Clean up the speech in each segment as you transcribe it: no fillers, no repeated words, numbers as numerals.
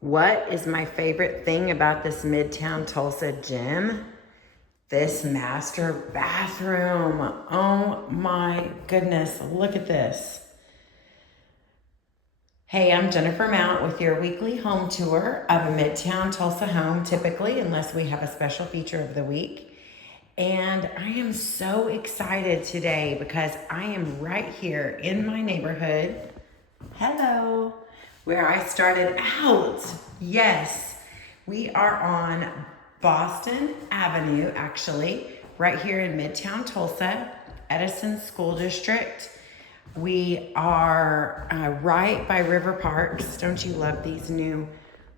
What is my favorite thing about this Midtown Tulsa gym? This master bathroom. Oh my goodness, look at this. Hey, I'm Jennifer Mount with your weekly home tour of a Midtown Tulsa home, typically, unless we have a special feature of the week. And I am so excited today because I am right here in my neighborhood. Hello, where I started out. Yes, we are on Boston Avenue, actually, right here in Midtown Tulsa, Edison School District. We are right by River Parks. Don't you love these new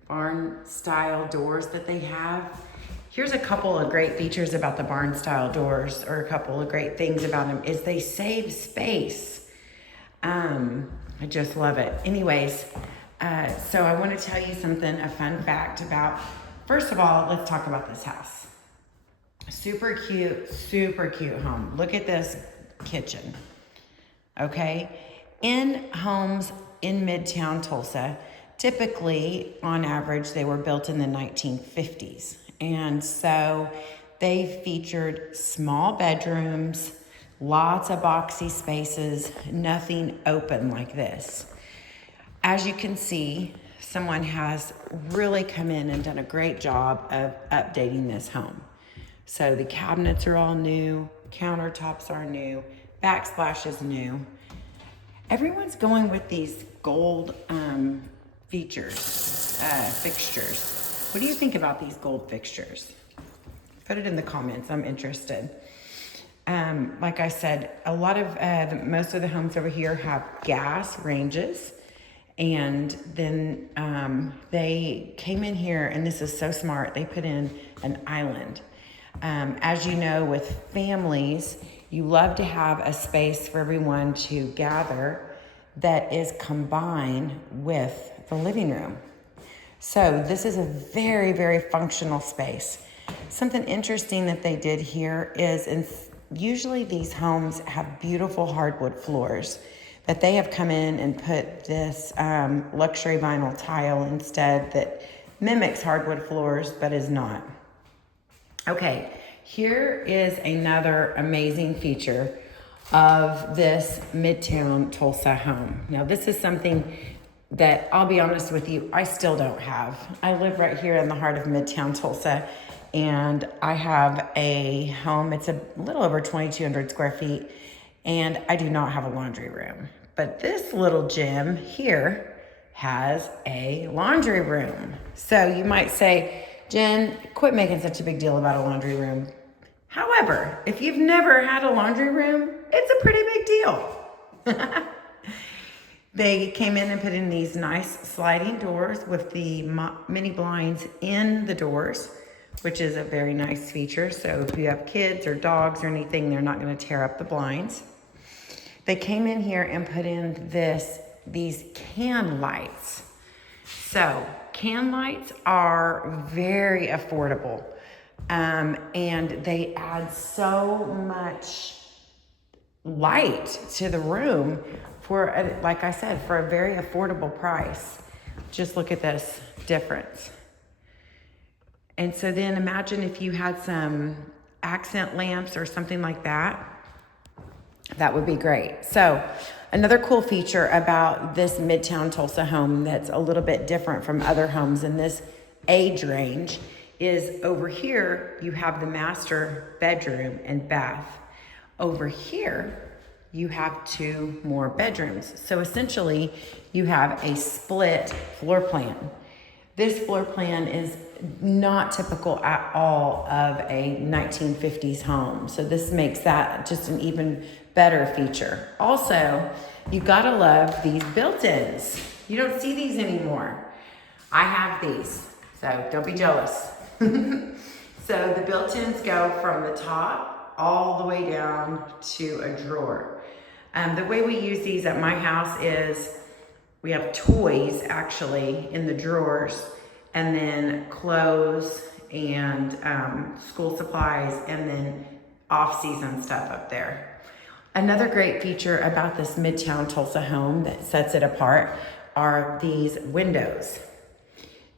barn style doors that they have? Here's a couple of great features about the barn style doors, or a couple of great things about them, is they save space. I just love it. Anyways, so I want to tell you something, a fun fact about, first of all, let's talk about this house. Super cute home. Look at this kitchen. Okay, in homes in Midtown Tulsa, typically, on average, they were built in the 1950s. And so they featured small bedrooms, lots of boxy spaces, nothing open like this. As you can see, someone has really come in and done a great job of updating this home. So the cabinets are all new, countertops are new, backsplash is new. Everyone's going with these gold fixtures. What do you think about these gold fixtures? Put it in the comments, I'm interested. Like I said, a lot of, most of the homes over here have gas ranges. And then they came in here, and this is so smart, they put in an island. As you know, with families, you love to have a space for everyone to gather that is combined with the living room. So this is a very functional space. Something interesting that they did here is, usually these homes have beautiful hardwood floors, but they have come in and put this luxury vinyl tile instead that mimics hardwood floors but is not. Okay, here is another amazing feature of this Midtown Tulsa home. Now, this is something that, I'll be honest with you, I still don't have. I live right here in the heart of Midtown Tulsa, and I have a home. It's a little over 2,200 square feet, and I do not have a laundry room. But this little gym here has a laundry room. So you might say, Jen, quit making such a big deal about a laundry room. However, if you've never had a laundry room, it's a pretty big deal. They came in and put in these nice sliding doors with the mini blinds in the doors, which is a very nice feature. So if you have kids or dogs or anything, they're not going to tear up the blinds. They came in here and put in these can lights. So can lights are very affordable, and they add so much light to the room for, like I said, for a very affordable price. Just look at this difference. And so then imagine if you had some accent lamps or something like that. That would be great. So another cool feature about this Midtown Tulsa home that's a little bit different from other homes in this age range is, over here, you have the master bedroom and bath. Over here, you have 2 more bedrooms. So essentially, you have a split floor plan. This floor plan is not typical at all of a 1950s home. So this makes that just an even better feature. Also, you gotta love these built-ins. You don't see these anymore. I have these, so don't be jealous. So the built-ins go from the top all the way down to a drawer. The way we use these at my house is we have toys actually in the drawers, and then clothes and school supplies, and then off-season stuff up there. Another great feature about this Midtown Tulsa home that sets it apart are these windows.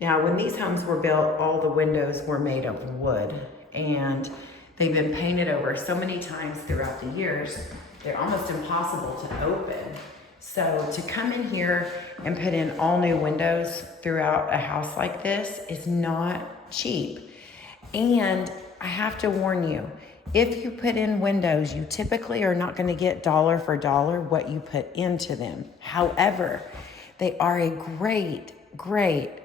Now, when these homes were built, all the windows were made of wood, and they've been painted over so many times throughout the years, they're almost impossible to open. So to come in here and put in all new windows throughout a house like this is not cheap. And I have to warn you, if you put in windows, you typically are not going to get dollar for dollar what you put into them. However, they are a great, great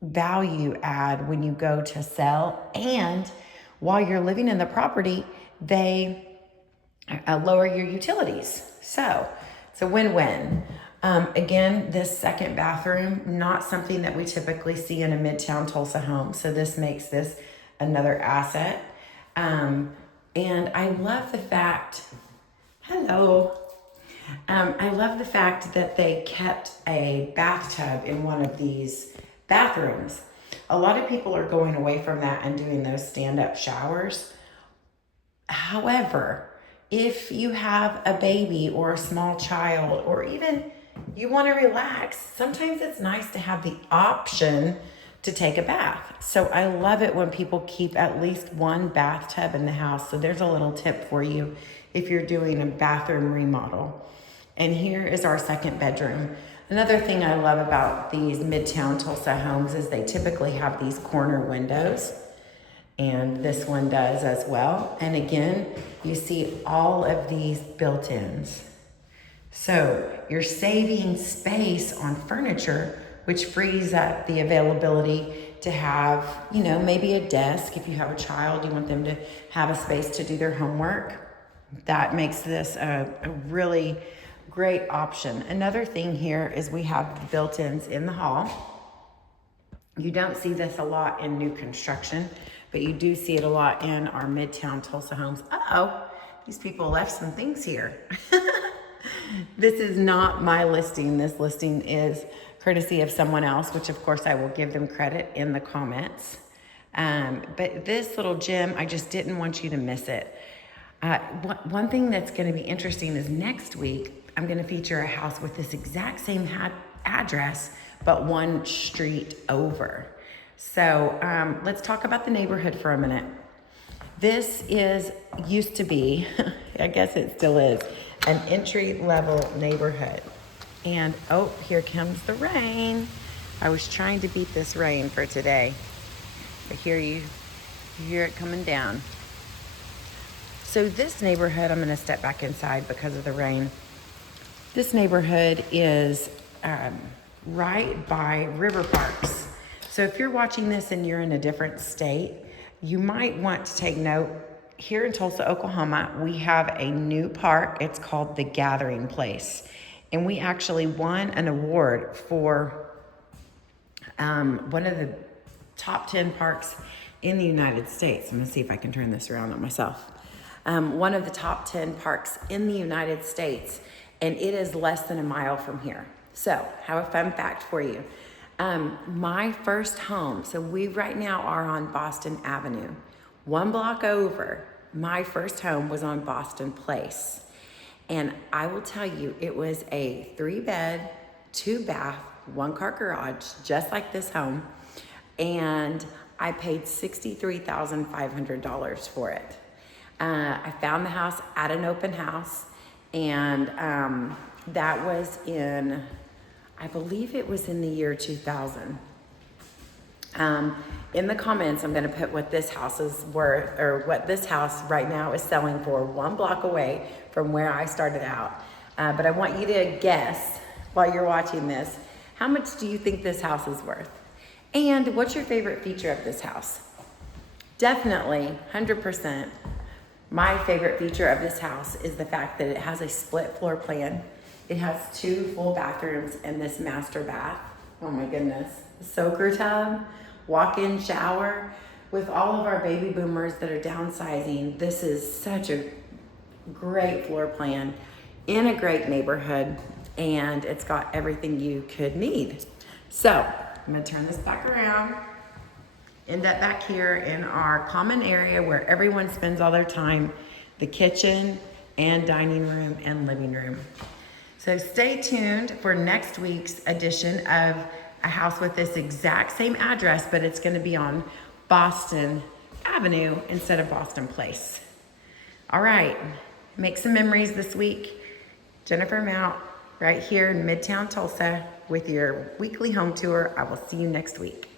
value add when you go to sell. And while you're living in the property, they lower your utilities. So it's a win-win. Again, this second bathroom, not something that we typically see in a Midtown Tulsa home. So this makes this another asset. And I love the fact, hello. I love the fact that they kept a bathtub in one of these bathrooms. A lot of people are going away from that and doing those stand-up showers. However, if you have a baby or a small child, or even you want to relax, sometimes it's nice to have the option to take a bath. So I love it when people keep at least one bathtub in the house. So there's a little tip for you if you're doing a bathroom remodel. And here is our second bedroom. Another thing I love about these Midtown Tulsa homes is they typically have these corner windows. And this one does as well. And again, you see all of these built-ins. So you're saving space on furniture, which frees up the availability to have, you know, maybe a desk. If you have a child, you want them to have a space to do their homework. That makes this a really great option. Another thing here is we have built-ins in the hall. You don't see this a lot in new construction, but you do see it a lot in our Midtown Tulsa homes. Uh-oh, these people left some things here. This is not my listing. This listing is courtesy of someone else, which of course I will give them credit in the comments. But this little gem, I just didn't want you to miss it. One thing that's gonna be interesting is next week, I'm gonna feature a house with this exact same address, but one street over. So let's talk about the neighborhood for a minute. This used to be, I guess it still is, an entry-level neighborhood. And oh, here comes the rain. I was trying to beat this rain for today. I hear you hear it coming down. So this neighborhood, I'm gonna step back inside because of the rain. This neighborhood is right by river parks. So if you're watching this and you're in a different state, you might want to take note. Here in Tulsa, Oklahoma, we have a new park. It's called the Gathering Place. And we actually won an award for one of the top 10 parks in the United States. I'm gonna see if I can turn this around on myself. One of the top 10 parks in the United States, and it is less than a mile from here. So, have a fun fact for you. My first home, so we right now are on Boston Avenue. One block over, my first home was on Boston Place. And I will tell you, it was a 3-bed, 2-bath, 1-car garage, just like this home. And I paid $63,500 for it. I found the house at an open house, and that was in, I believe it was in the year 2000. In the comments, I'm gonna put what this house is worth, or what this house right now is selling for, 1 block away from where I started out. But I want you to guess, while you're watching this, how much do you think this house is worth? And what's your favorite feature of this house? Definitely, 100%. My favorite feature of this house is the fact that it has a split floor plan. It has 2 full bathrooms and this master bath. Oh my goodness. Soaker tub, walk-in shower. With all of our baby boomers that are downsizing, this is such a great floor plan in a great neighborhood, and it's got everything you could need. So I'm gonna turn this back around. End up back here in our common area where everyone spends all their time, the kitchen and dining room and living room. So stay tuned for next week's edition of a house with this exact same address, but it's gonna be on Boston Avenue instead of Boston Place. All right, make some memories this week. Jennifer Mount, right here in Midtown Tulsa with your weekly home tour. I will see you next week.